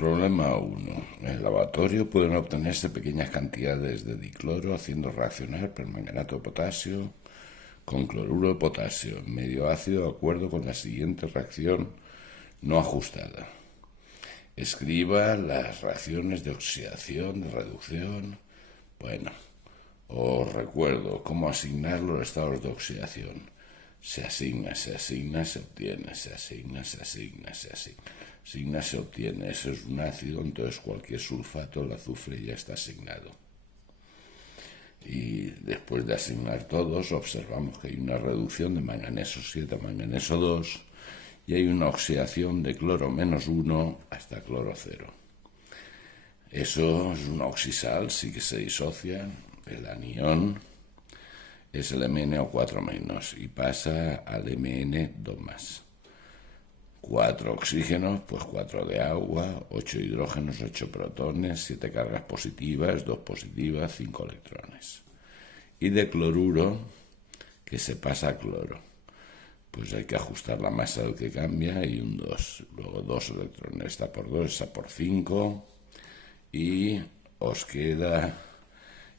Problema 1. En el laboratorio pueden obtenerse pequeñas cantidades de dicloro haciendo reaccionar permanganato de potasio con cloruro de potasio en medio ácido de acuerdo con la siguiente reacción no ajustada. Escriba las reacciones de oxidación, de reducción. Bueno, os recuerdo cómo asignar los estados de oxidación. Se asigna, se obtiene, se asigna, se asigna, se obtiene. Eso es un ácido, entonces cualquier sulfato, el azufre ya está asignado. Y después de asignar todos, observamos que hay una reducción de manganeso 7 a manganeso 2 y hay una oxidación de cloro -1 hasta cloro 0. Eso es una oxisal, sí que se disocia, el anión es el MnO4- y pasa al Mn2+. 4 oxígenos, pues 4 de agua, 8 hidrógenos, 8 protones, 7 cargas positivas, 2 positivas, 5 electrones. Y de cloruro, que se pasa a cloro, pues hay que ajustar la masa del que cambia y un 2. Luego 2 electrones, esta por 2, esta por 5, y os queda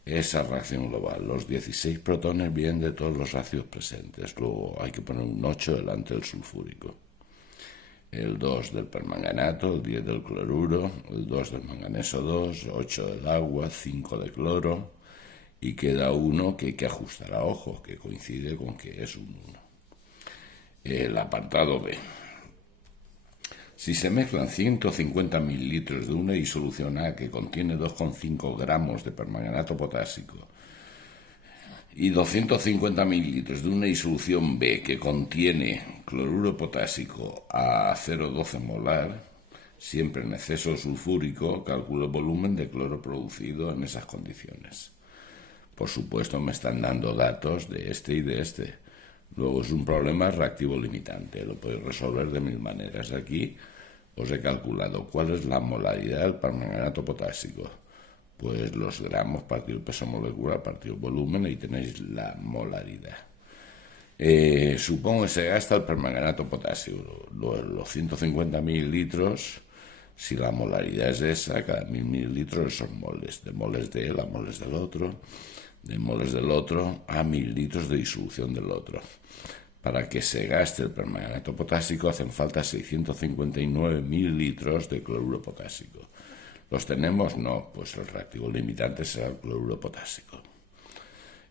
esa reacción global. Los 16 protones vienen de todos los ácidos presentes, luego hay que poner un 8 delante del sulfúrico. El 2 del permanganato, el 10 del cloruro, el 2 del manganeso 2, 8 del agua, 5 de cloro, y queda uno que hay que ajustar a ojo, que coincide con que es un 1. El apartado B. Si se mezclan 150 mililitros de una disolución A que contiene 2,5 gramos de permanganato potásico y 250 mililitros de una disolución B que contiene cloruro potásico a 0,12 molar, siempre en exceso sulfúrico, calculo el volumen de cloro producido en esas condiciones. Por supuesto me están dando datos de este y de este. Luego es un problema reactivo limitante, lo podéis resolver de 1000 maneras. Aquí os he calculado cuál es la molaridad del permanganato potásico. Pues los gramos partido el peso molecular partido el volumen, ahí tenéis la molaridad. Supongo que se gasta el permanganato potásico, los 150 mililitros, si la molaridad es esa, cada 1000 mililitros son moles, de moles de él a moles del otro, de moles del otro a 1000 litros de disolución del otro. Para que se gaste el permanganato potásico hacen falta 659 mililitros de cloruro potásico. ¿Los tenemos? No, pues el reactivo limitante será el cloruro potásico.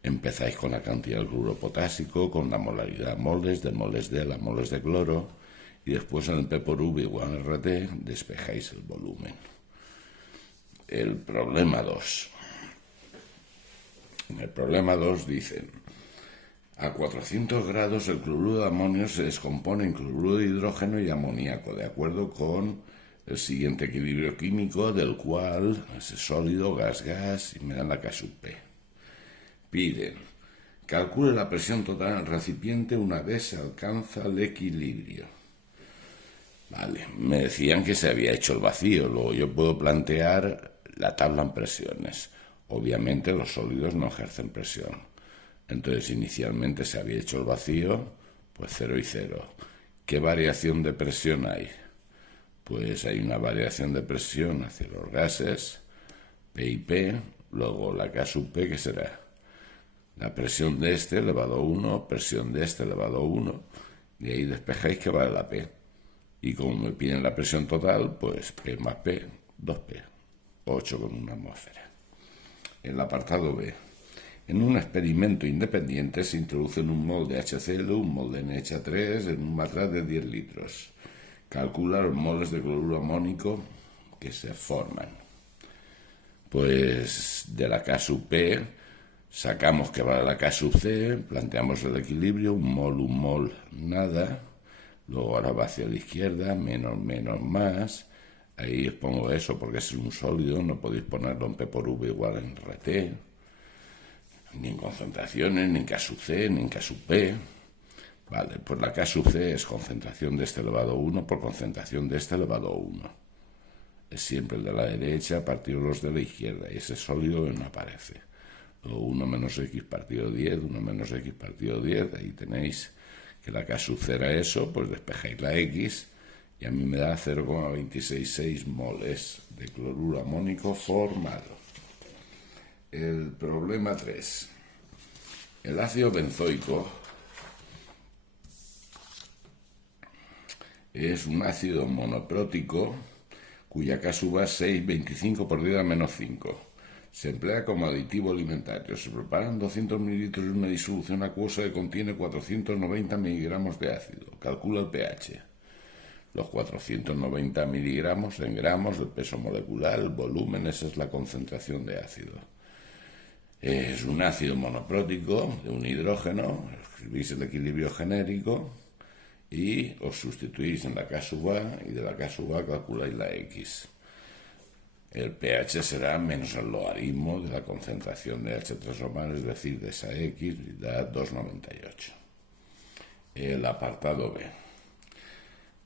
Empezáis con la cantidad del cloruro potásico, con la molaridad moles, de moles de él a moles de cloro, y después en el P por V igual a RT despejáis el volumen. El problema 2. En el problema 2 dicen: a 400 grados el cloruro de amonio se descompone en cloruro de hidrógeno y amoníaco, de acuerdo con el siguiente equilibrio químico, del cual ese sólido, gas, y me dan la K sub P. Piden: calcule la presión total en el recipiente una vez se alcanza el equilibrio. Vale, me decían que se había hecho el vacío, luego yo puedo plantear la tabla en presiones. Obviamente los sólidos no ejercen presión. Entonces inicialmente se había hecho el vacío, pues 0 y 0. ¿Qué variación de presión hay? Pues hay una variación de presión hacia los gases, P y P, luego la K sub P, que será la presión de este elevado a 1, presión de este elevado a 1, y ahí despejáis que vale la P. Y como me piden la presión total, pues P más P, 2P, 8,1 atmósfera. El apartado B. En un experimento independiente se introducen un mol de HCl, un mol de NH3 en un matraz de 10 litros. Calcula los moles de cloruro amónico que se forman. Pues de la K sub P sacamos que vale la K sub C, planteamos el equilibrio, un mol, nada. Luego ahora va hacia la izquierda, menos, más. Ahí os pongo eso porque es un sólido, no podéis ponerlo en P por V igual en RT. Ni en concentraciones, ni en K sub C, ni en K sub P. Vale, pues la K sub C es concentración de este elevado a 1 por concentración de este elevado a 1. Es siempre el de la derecha partido los de la izquierda, y ese sólido no aparece. Luego 1 menos X partido 10, 1 menos X partido 10, ahí tenéis que la K sub C era eso, pues despejáis la X y a mí me da 0,266 moles de cloruro amónico formado. El problema 3. El ácido benzoico es un ácido monoprótico cuya K-sub es 6,25 por 10⁻⁵. Se emplea como aditivo alimentario. Se preparan 200 mililitros de una disolución acuosa que contiene 490 miligramos de ácido. Calcula el pH. Los 490 miligramos en gramos, el peso molecular, el volumen, esa es la concentración de ácido. Es un ácido monoprótico de un hidrógeno, escribís el equilibrio genérico y os sustituís en la K-A y de la K-A calculáis la X. El pH será menos el logaritmo de la concentración de H3O+, es decir, de esa X, y da 2,98. El apartado B.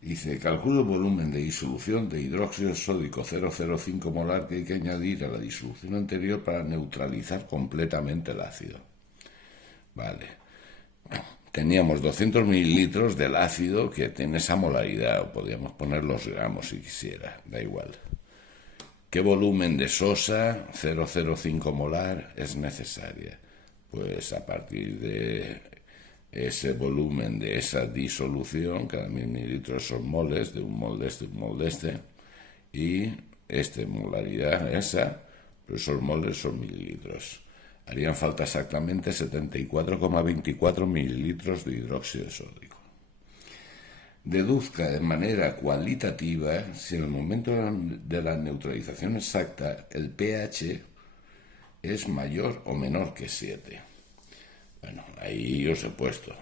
Dice, calcula el volumen de disolución de hidróxido sódico 0,05 molar que hay que añadir a la disolución anterior para neutralizar completamente el ácido. Vale. Teníamos 200 mililitros del ácido que tiene esa molaridad, o podríamos poner los gramos si quisiera, da igual. ¿Qué volumen de sosa 0,05 molar es necesaria? Pues a partir de ese volumen de esa disolución, cada 1000 mililitros son moles, de un mol de este, un mol de este, y molaridad esa, pero esos moles son mililitros. Harían falta exactamente 74,24 mililitros de hidróxido sódico. Deduzca de manera cualitativa si en el momento de la neutralización exacta el pH es mayor o menor que 7. Bueno, ahí os he puesto.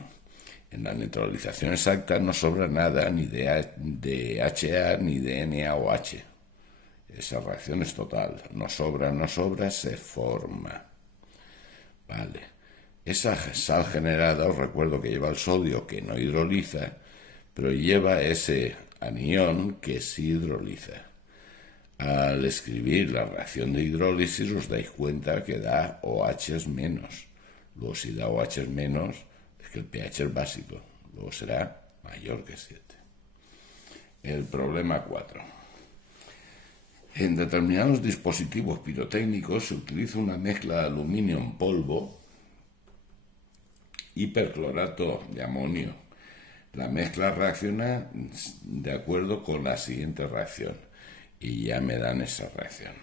En la neutralización exacta no sobra nada ni de HA ni de NaOH. Esa reacción es total. No sobra, se forma. Vale. Esa sal generada, os recuerdo que lleva el sodio que no hidroliza, pero lleva ese anión que sí hidroliza. Al escribir la reacción de hidrólisis os dais cuenta que da OH menos. Luego si da OH menos, es que el pH es básico. Luego será mayor que 7. El problema 4. En determinados dispositivos pirotécnicos se utiliza una mezcla de aluminio en polvo y perclorato de amonio. La mezcla reacciona de acuerdo con la siguiente reacción y ya me dan esa reacción.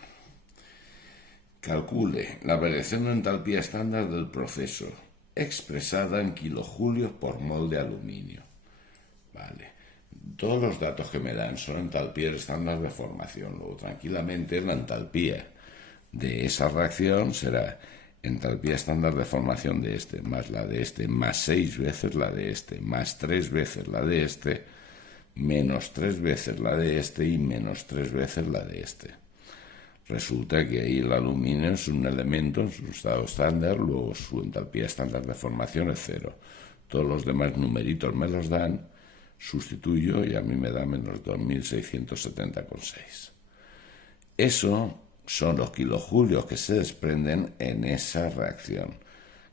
Calcule la variación de entalpía estándar del proceso expresada en kilojulios por mol de aluminio. Vale. Todos los datos que me dan son entalpías estándar de formación. Luego, tranquilamente, la entalpía de esa reacción será entalpía estándar de formación de este, más la de este, más 6 veces la de este, más 3 veces la de este, menos 3 veces la de este y menos 3 veces la de este. Resulta que ahí el aluminio es un elemento en su estado estándar, luego su entalpía estándar de formación es 0. Todos los demás numeritos me los dan, sustituyo y a mí me da menos 2670,6. Eso son los kilojulios que se desprenden en esa reacción,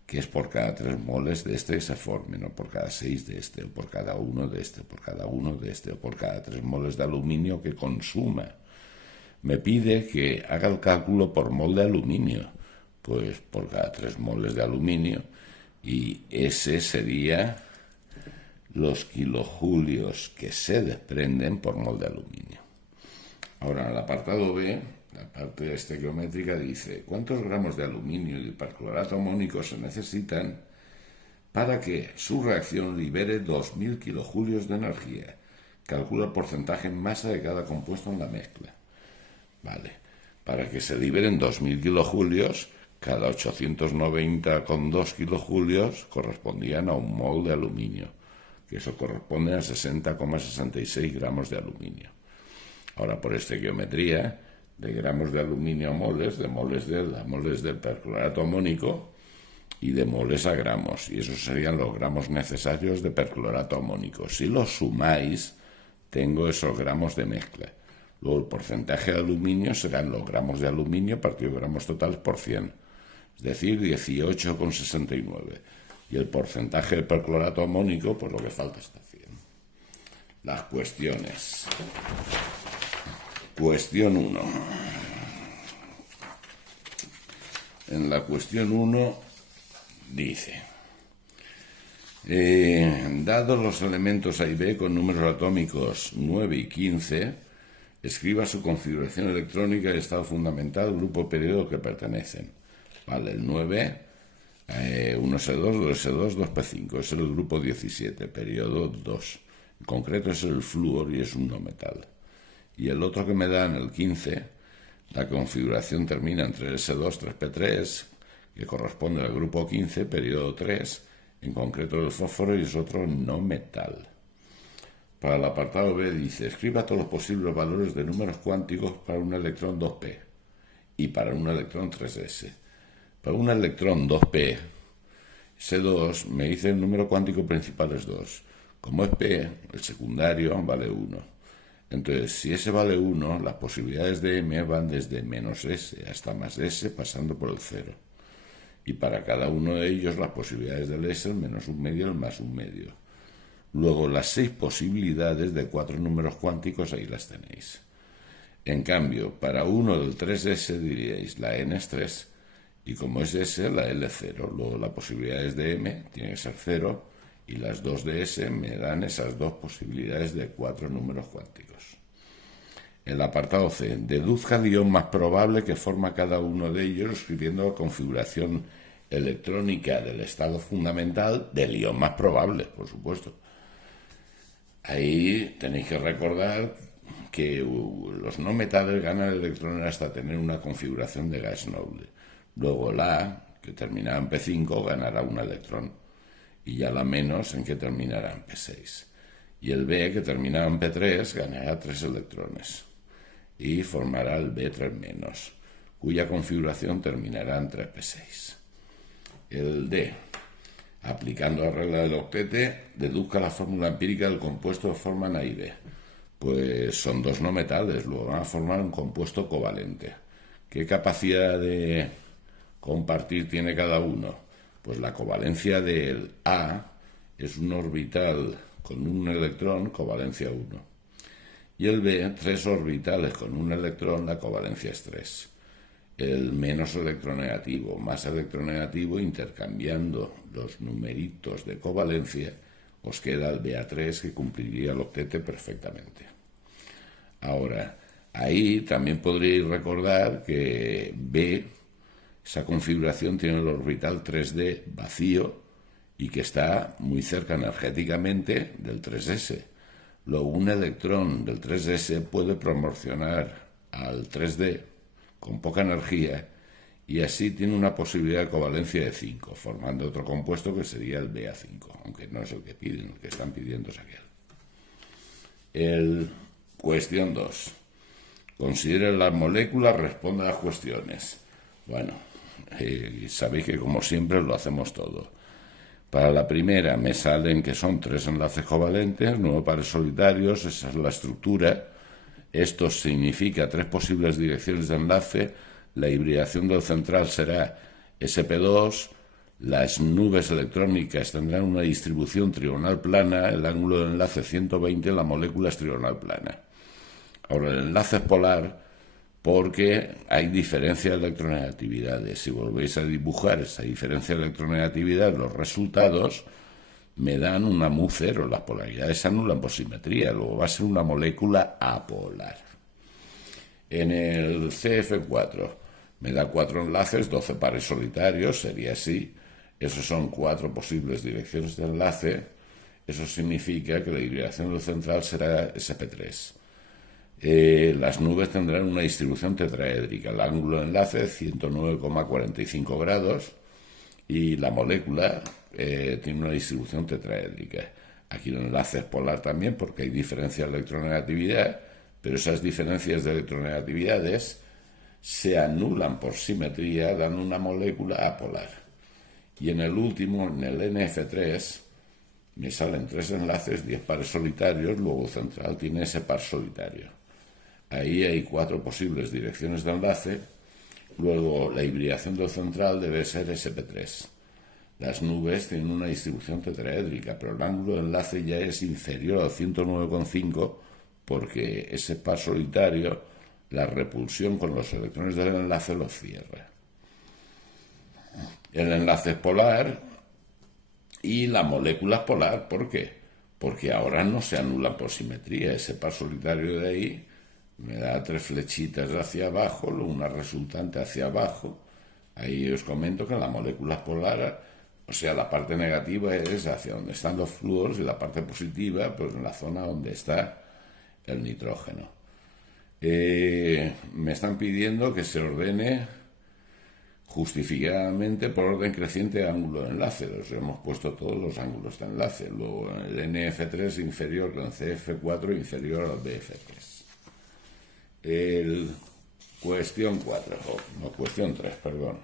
que es por cada 3 moles de este que se formen, o por cada 6 de este, o por cada 1 de este, o por cada 1 de este, o por cada 3 moles de aluminio que consuma. Me pide que haga el cálculo por mol de aluminio, pues por cada 3 moles de aluminio, y ese sería los kilojulios que se desprenden por mol de aluminio. Ahora, en el apartado B, la parte estequiométrica dice ¿cuántos gramos de aluminio y de perclorato amónico se necesitan para que su reacción libere 2000 kilojulios de energía? Calcula el porcentaje en masa de cada compuesto en la mezcla. Vale, para que se liberen 2000 kilojulios, cada 890,2 kilojulios correspondían a un mol de aluminio, que eso corresponde a 60,66 gramos de aluminio. Ahora, por estequiometría, de gramos de aluminio a moles, de moles del perclorato amónico y de moles a gramos, y esos serían los gramos necesarios de perclorato amónico. Si los sumáis, tengo esos gramos de mezcla. Luego el porcentaje de aluminio serán los gramos de aluminio partido de gramos totales por 100, es decir, 18,69. Y el porcentaje de perclorato amónico, pues lo que falta está 100. las cuestiones. Cuestión 1. En la cuestión 1 dice: dados los elementos A y B con números atómicos 9 y 15, escriba su configuración electrónica y estado fundamental, grupo periodo que pertenecen. Vale, el 9, 1s2, 2s2, 2p5, es el grupo 17, periodo 2. En concreto es el flúor y es un no metal. Y el otro que me dan, el 15, la configuración termina en 3s2, 3p3, que corresponde al grupo 15, periodo 3, en concreto el fósforo, y es otro no metal. Para el apartado B dice: escriba todos los posibles valores de números cuánticos para un electrón 2p y para un electrón 3s. Para un electrón 2p, S2 me dice el número cuántico principal es 2. Como es p, el secundario vale 1. Entonces, si s vale 1, las posibilidades de m van desde menos s hasta más s, pasando por el 0. Y para cada uno de ellos las posibilidades del s, el menos un medio, el más un medio. Luego, las 6 posibilidades de 4 números cuánticos, ahí las tenéis. En cambio, para uno del 3s diríais la n es 3, y como es s, la l 0. Luego, las posibilidades de m tienen que ser 0, y las 2 de s me dan esas 2 posibilidades de 4 números cuánticos. El apartado C: deduzca el ion más probable que forma cada uno de ellos, escribiendo la configuración electrónica del estado fundamental del ion más probable, por supuesto. Ahí tenéis que recordar que los no metales ganan electrones hasta tener una configuración de gas noble. Luego la A, que terminará en P5, ganará un electrón, y ya la menos, en que terminará en P6. Y el B, que terminará en P3, ganará 3 electrones y formará el B3-, cuya configuración terminará en 3p6. El D, aplicando la regla del octete, deduzca la fórmula empírica del compuesto que forman A y B. Pues son 2 no metales, luego van a formar un compuesto covalente. ¿Qué capacidad de compartir tiene cada uno? Pues la covalencia del A es un orbital con un electrón, covalencia 1. Y el B, 3 orbitales con un electrón, la covalencia es 3. El menos electronegativo, más electronegativo, intercambiando los numeritos de covalencia, os queda el Ba3, que cumpliría el octete perfectamente. Ahora, ahí también podréis recordar que B, esa configuración, tiene el orbital 3d vacío y que está muy cerca energéticamente del 3s. Luego, un electrón del 3s puede promocionar al 3d con poca energía y así tiene una posibilidad de covalencia de 5, formando otro compuesto que sería el Ba5, aunque no es el que piden, el que están pidiendo es aquel. Cuestión 2. Considere las moléculas, responda a las cuestiones. Bueno, sabéis que como siempre lo hacemos todo. Para la primera me salen que son 3 enlaces covalentes, 9 pares solitarios, esa es la estructura. Esto significa 3 posibles direcciones de enlace. La hibridación del central será sp2, las nubes electrónicas tendrán una distribución trigonal plana, el ángulo de enlace 120, la molécula es trigonal plana. Ahora, el enlace es polar porque hay diferencia de electronegatividades. Si volvéis a dibujar esa diferencia de electronegatividad, los resultados me dan una mu0, las polaridades se anulan por simetría, luego va a ser una molécula apolar. En el CF4 me da 4 enlaces, 12 pares solitarios, sería así. Esos son 4 posibles direcciones de enlace. Eso significa que la hibridación del central será sp3. Las nubes tendrán una distribución tetraédrica, el ángulo de enlace 109,45 grados y la molécula tiene una distribución tetraédrica. Aquí el enlace es polar también porque hay diferencia de electronegatividad, pero esas diferencias de electronegatividades se anulan por simetría dando una molécula apolar. Y en el último, en el NF3, me salen 3 enlaces, 10 pares solitarios, luego central tiene ese par solitario. Ahí hay 4 posibles direcciones de enlace, luego la hibridación del central debe ser sp3. Las nubes tienen una distribución tetraédrica, pero el ángulo de enlace ya es inferior al 109,5 porque ese par solitario, la repulsión con los electrones del enlace los cierra. El enlace es polar y la molécula es polar. ¿Por qué? Porque ahora no se anula por simetría. Ese par solitario de ahí me da 3 flechitas hacia abajo, una resultante hacia abajo. Ahí os comento que la molécula es polar, o sea, la parte negativa es hacia donde están los flúoros y la parte positiva, pues en la zona donde está el nitrógeno. Me están pidiendo que se ordene justificadamente por orden creciente de ángulo de enlace. Los hemos puesto todos los ángulos de enlace. Luego el NF3 inferior al CF4 inferior al BF3. Cuestión 4, cuestión 3, perdón.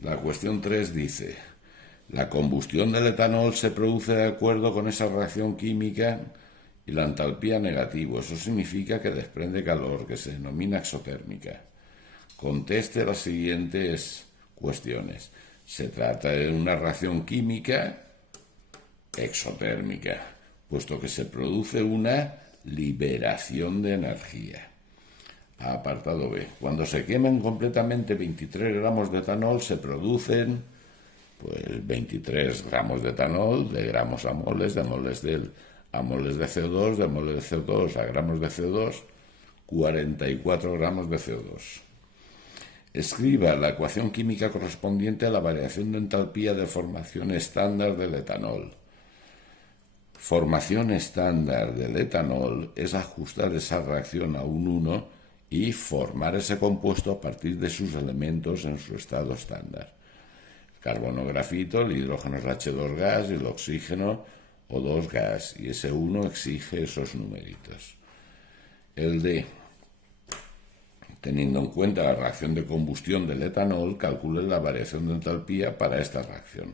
La cuestión 3 dice: la combustión del etanol se produce de acuerdo con esa reacción química y la entalpía negativo. Eso significa que desprende calor, que se denomina exotérmica. Conteste las siguientes cuestiones. Se trata de una reacción química exotérmica, puesto que se produce una liberación de energía. Apartado B. Cuando se queman completamente 23 gramos de etanol, se producen 23 gramos de etanol, de gramos a moles, de moles a moles de CO2, de moles de CO2 a gramos de CO2, 44 gramos de CO2. Escriba la ecuación química correspondiente a la variación de entalpía de formación estándar del etanol. Formación estándar del etanol es ajustar esa reacción a un 1 y formar ese compuesto a partir de sus elementos en su estado estándar. El carbono grafito, el hidrógeno es H2 gas y el oxígeno O2 gas, y ese 1 exige esos numeritos. El D. Teniendo en cuenta la reacción de combustión del etanol, calcule la variación de entalpía para esta reacción.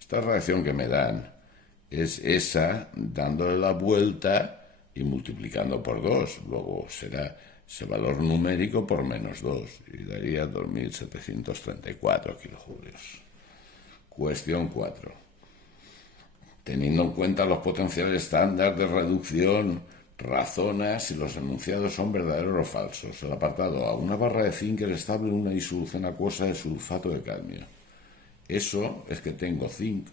Esta reacción que me dan es esa dándole la vuelta y multiplicando por 2. Luego será ese valor numérico por menos 2 y daría 2.734 kilojulios. Cuestión 4. Teniendo en cuenta los potenciales estándar de reducción, razona si los enunciados son verdaderos o falsos. El apartado A. Una barra de zinc es estable en una disolución acuosa de sulfato de cadmio. Eso es que tengo zinc,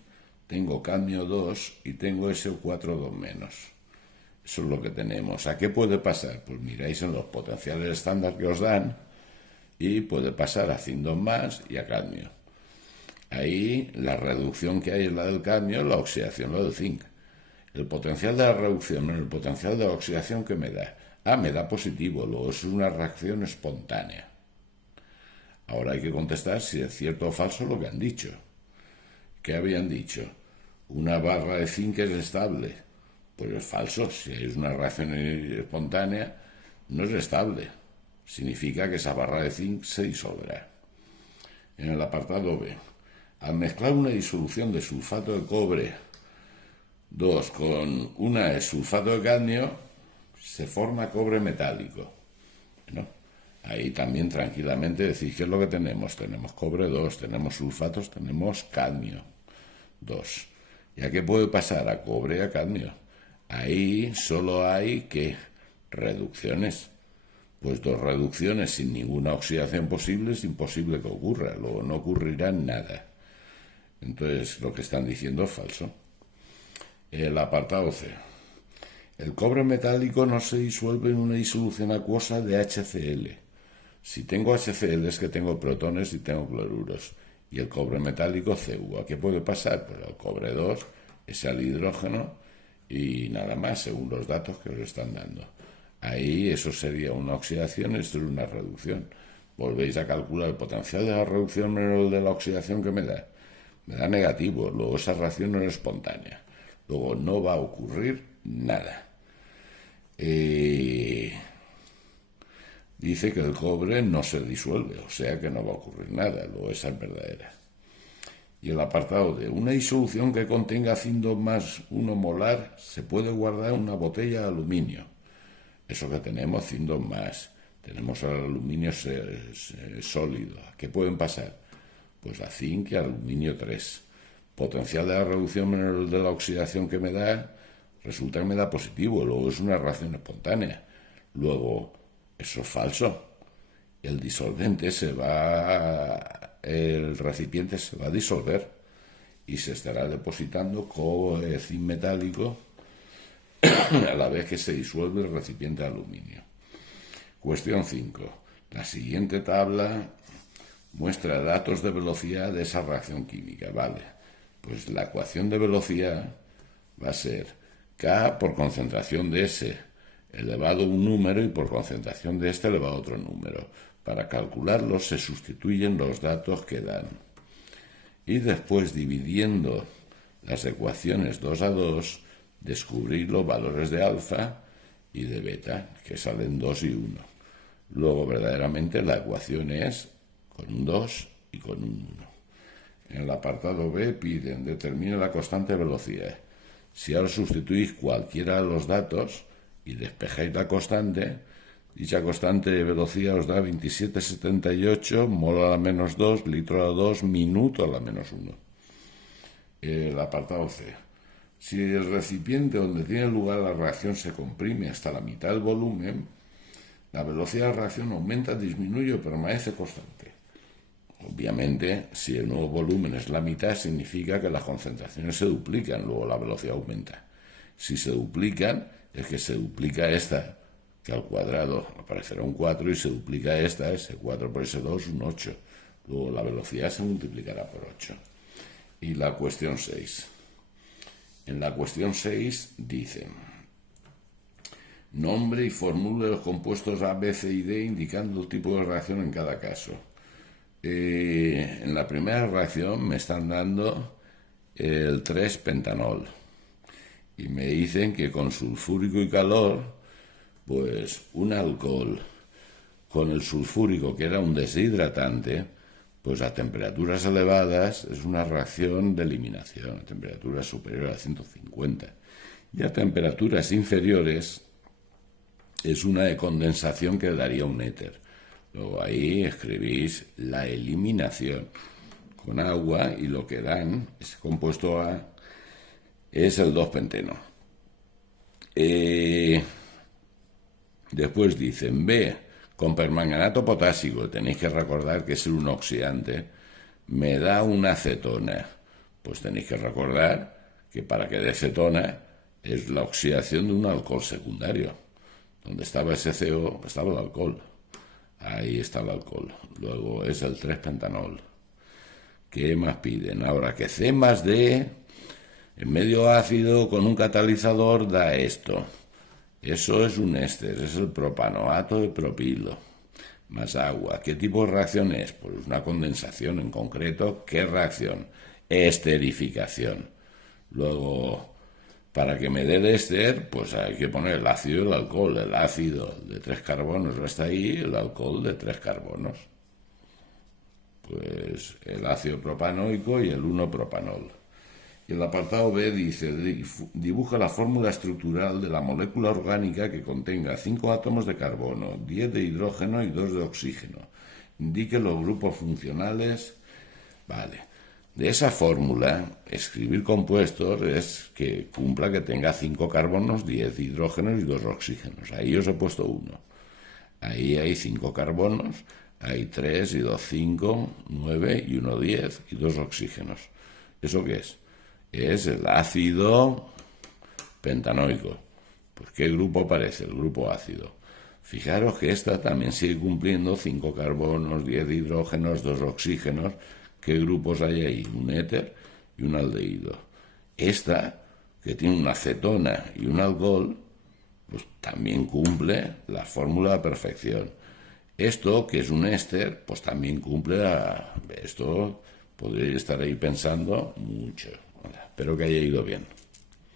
tengo cadmio 2 y tengo SO4 2-. Eso es lo que tenemos. ¿A qué puede pasar? Pues miráis en los potenciales estándar que os dan y puede pasar a zinc 2+ y a cadmio. Ahí la reducción que hay es la del cadmio, la oxidación la del zinc. El potencial de la reducción menos el potencial de la oxidación, ¿qué me da? Me da positivo, luego es una reacción espontánea. Ahora hay que contestar si es cierto o falso lo que han dicho. ¿Qué habían dicho? Una barra de zinc es estable. Pues es falso. Si es una reacción espontánea, no es estable. Significa que esa barra de zinc se disolverá. En el apartado B. Al mezclar una disolución de sulfato de cobre 2 con una de sulfato de cadmio, se forma cobre metálico. Bueno, ahí también tranquilamente decís qué es lo que tenemos. Tenemos cobre 2, tenemos sulfatos, tenemos cadmio 2. ¿Y a qué puede pasar? A cobre y a cadmio. Ahí solo hay que reducciones. Pues 2 reducciones sin ninguna oxidación posible es imposible que ocurra. Luego no ocurrirá nada. Entonces lo que están diciendo es falso. El apartado C. El cobre metálico no se disuelve en una disolución acuosa de HCl. Si tengo HCl es que tengo protones y tengo cloruros. Y el cobre metálico Cu. ¿A qué puede pasar? Pues al cobre 2 es al hidrógeno y nada más, según los datos que os están dando. Ahí eso sería una oxidación, esto es una reducción. Volvéis a calcular el potencial de la reducción menos el de la oxidación que me da. Me da negativo, luego esa reacción no es espontánea. Luego no va a ocurrir nada. Dice que el cobre no se disuelve, o sea que no va a ocurrir nada, luego esa es verdadera. Y el apartado de una disolución que contenga zinc 2+ 1 molar se puede guardar en una botella de aluminio. Eso que tenemos, zinc 2+, tenemos el aluminio sólido. ¿Qué pueden pasar? pues a zinc y aluminio 3. Potencial de la reducción de la oxidación que me da, resulta que me da positivo, luego es una reacción espontánea. Luego, eso es falso. El disolvente el recipiente se va a disolver y se estará depositando zinc metálico a la vez que se disuelve el recipiente de aluminio. Cuestión 5. La siguiente tabla muestra datos de velocidad de esa reacción química. Vale, pues la ecuación de velocidad va a ser K por concentración de S elevado a un número y por concentración de este elevado a otro número. Para calcularlo se sustituyen los datos que dan. Y después, dividiendo las ecuaciones 2 a 2, descubrir los valores de alfa y de beta, que salen 2 y 1. Luego, verdaderamente, la ecuación es con un 2 y con un 1. En el apartado B piden determine la constante de velocidad. Si ahora sustituís cualquiera de los datos y despejáis la constante, dicha constante de velocidad os da 27,78 mol a la menos 2, litro a la 2, minuto a la menos 1. El apartado C. Si el recipiente donde tiene lugar la reacción se comprime hasta la mitad del volumen, la velocidad de la reacción aumenta, disminuye o permanece constante. Obviamente, si el nuevo volumen es la mitad, significa que las concentraciones se duplican, luego la velocidad aumenta. Si se duplican, es que se duplica esta, que al cuadrado aparecerá un 4, y se duplica esta, ese 4 por ese 2, un 8. Luego la velocidad se multiplicará por 8. Y la cuestión 6. En la cuestión 6 dicen: nombre y formule los compuestos A, B, C y D indicando el tipo de reacción en cada caso. En la primera reacción me están dando el 3-pentanol y me dicen que con sulfúrico y calor, pues un alcohol con el sulfúrico, que era un deshidratante, pues a temperaturas elevadas es una reacción de eliminación, a temperaturas superiores a 150, y a temperaturas inferiores es una de condensación que daría un éter. Luego ahí escribís la eliminación con agua y lo que dan, ese compuesto A, es el 2-penteno. Después dicen B, con permanganato potásico, tenéis que recordar que es un oxidante, me da una acetona. Pues tenéis que recordar que para que dé acetona es la oxidación de un alcohol secundario. Donde estaba ese CO, estaba el alcohol. Ahí está el alcohol. Luego es el 3-pentanol. ¿Qué más piden? Ahora que C más D en medio ácido con un catalizador da esto. Eso es un éster, es el propanoato de propilo más agua. ¿Qué tipo de reacción es? Pues una condensación en concreto. ¿Qué reacción? Esterificación. Luego, para que me dé el éster, pues hay que poner el ácido y el alcohol. El ácido de 3 carbonos está ahí, el alcohol de 3 carbonos. Pues el ácido propanoico y el 1-propanol. Y el apartado B dice: dibuja la fórmula estructural de la molécula orgánica que contenga 5 átomos de carbono, 10 de hidrógeno y 2 de oxígeno. Indique los grupos funcionales. Vale. De esa fórmula, escribir compuestos es que cumpla que tenga 5 carbonos, 10 hidrógenos y 2 oxígenos. Ahí os he puesto 1. Ahí hay 5 carbonos, hay 3 y 2, 5, 9 y 1, 10 y 2 oxígenos. ¿Eso qué es? Es el ácido pentanoico. Pues ¿qué grupo aparece? El grupo ácido. Fijaros que esta también sigue cumpliendo 5 carbonos, 10 hidrógenos, 2 oxígenos. ¿Qué grupos hay ahí? Un éter y un aldehído. Esta, que tiene una acetona y un alcohol, pues también cumple la fórmula a perfección. Esto, que es un éster, pues también cumple esto podréis estar ahí pensando mucho. Espero que haya ido bien.